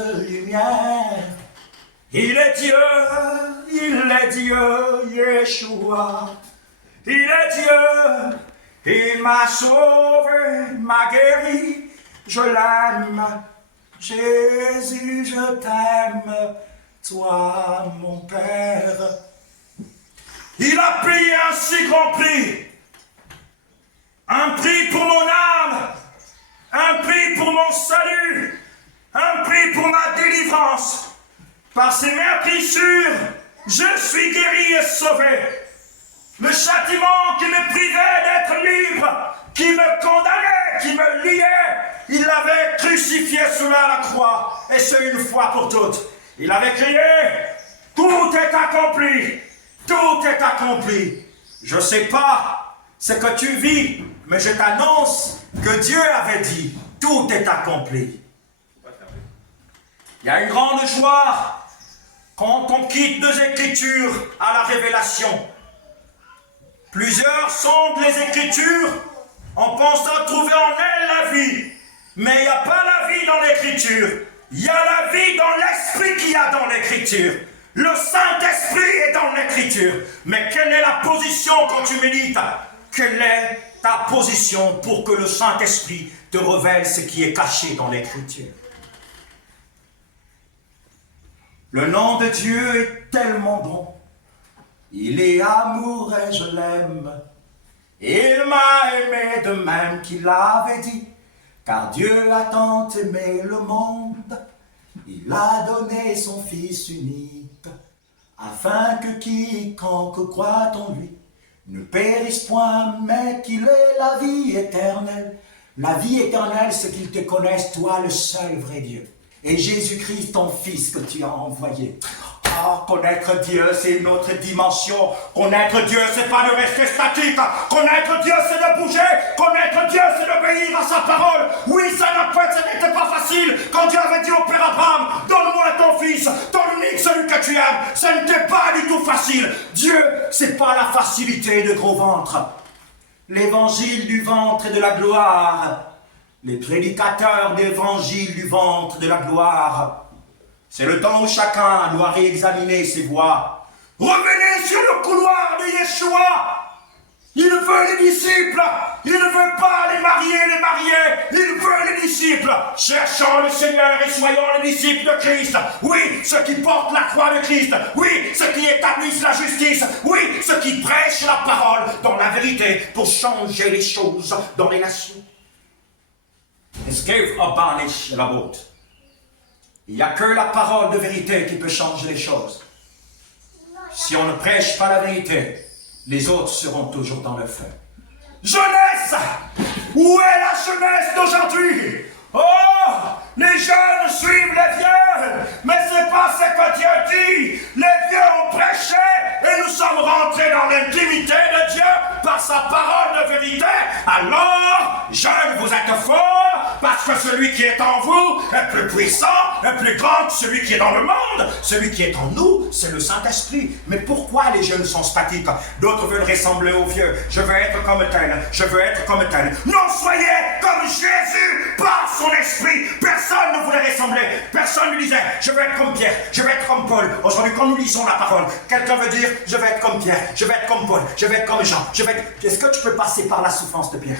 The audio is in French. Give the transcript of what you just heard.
de lumière. Il est Dieu, Yeshua. Il est Dieu, il m'a sauvé, m'a guéri, je l'aime. Jésus, je t'aime, toi mon Père. Il a payé un si grand prix. Un prix pour mon âme, un prix pour mon salut, un prix pour ma délivrance. Par ses meurtrissures, je suis guéri et sauvé. Le châtiment qui me privait d'être libre, qui me condamnait, qui me liait, il l'avait crucifié sous la croix, et ce une fois pour toutes. Il avait crié, tout est accompli, tout est accompli. Je ne sais pas ce que tu vis, mais je t'annonce que Dieu avait dit, tout est accompli. Il y a une grande joie quand on quitte deux Écritures à la révélation. Plusieurs sondent les Écritures en pensant trouver en elles la vie. Mais il n'y a pas la vie dans l'Écriture. Il y a la vie dans l'Esprit qu'il y a dans l'Écriture. Le Saint-Esprit est dans l'Écriture. Mais quelle est la position quand tu médites? Quelle est ta position pour que le Saint-Esprit te révèle ce qui est caché dans l'Écriture? Le nom de Dieu est tellement bon. Il est amour et je l'aime. Il m'a aimé de même qu'il l'avait dit. Car Dieu a tant aimé le monde. Il a donné son Fils unique. Afin que quiconque croit en lui ne périsse point, mais qu'il ait la vie éternelle. La vie éternelle, c'est qu'il te connaisse, toi, le seul vrai Dieu. Et Jésus-Christ, ton Fils que tu as envoyé. Oh, connaître Dieu, c'est une autre dimension. Connaître Dieu, c'est pas de rester statique. Connaître Dieu, c'est de bouger. Connaître Dieu, c'est d'obéir à sa parole. Oui, ça n'était pas facile. Quand Dieu avait dit au Père Abraham, donne-moi ton Fils, ton unique, celui que tu aimes. Ça n'était pas du tout facile. Dieu, c'est pas la facilité de gros ventre. L'évangile du ventre et de la gloire. Les prédicateurs d'évangile du ventre de la gloire. C'est le temps où chacun doit réexaminer ses voies. Revenez sur le couloir de Yeshua. Il veut les disciples. Il ne veut pas les mariés. Il veut les disciples. Cherchons le Seigneur et soyons les disciples de Christ. Oui, ceux qui portent la croix de Christ. Oui, ceux qui établissent la justice. Oui, ceux qui prêchent la parole dans la vérité pour changer les choses dans les nations. Es geeft abanish la botte. Il n'y a que la parole de vérité qui peut changer les choses. Si on ne prêche pas la vérité, les autres seront toujours dans le feu. Jeunesse! Où est la jeunesse d'aujourd'hui? Oh! Les jeunes suivent les vieux! Mais c'est pas ce que Dieu dit! Les vieux ont prêché et nous sommes rentrés dans l'intimité de Dieu par sa parole de vérité. Alors, jeunes, vous êtes forts parce que celui qui est en vous est plus puissant, est plus grand que celui qui est dans le monde. Celui qui est en nous, c'est le Saint-Esprit. Mais pourquoi les jeunes sont statiques? D'autres veulent ressembler aux vieux. Je veux être comme tel, je veux être comme tel. Non, soyez comme Jésus par son esprit. Personne ne voulait ressembler. Personne ne disait, je veux être comme Pierre, je veux être comme Paul. Aujourd'hui, quand nous lisons la parole, quelqu'un veut dire, je vais être comme Pierre, je vais être comme Paul, je vais être comme Jean, je vais être... Est-ce que tu peux passer par la souffrance de Pierre?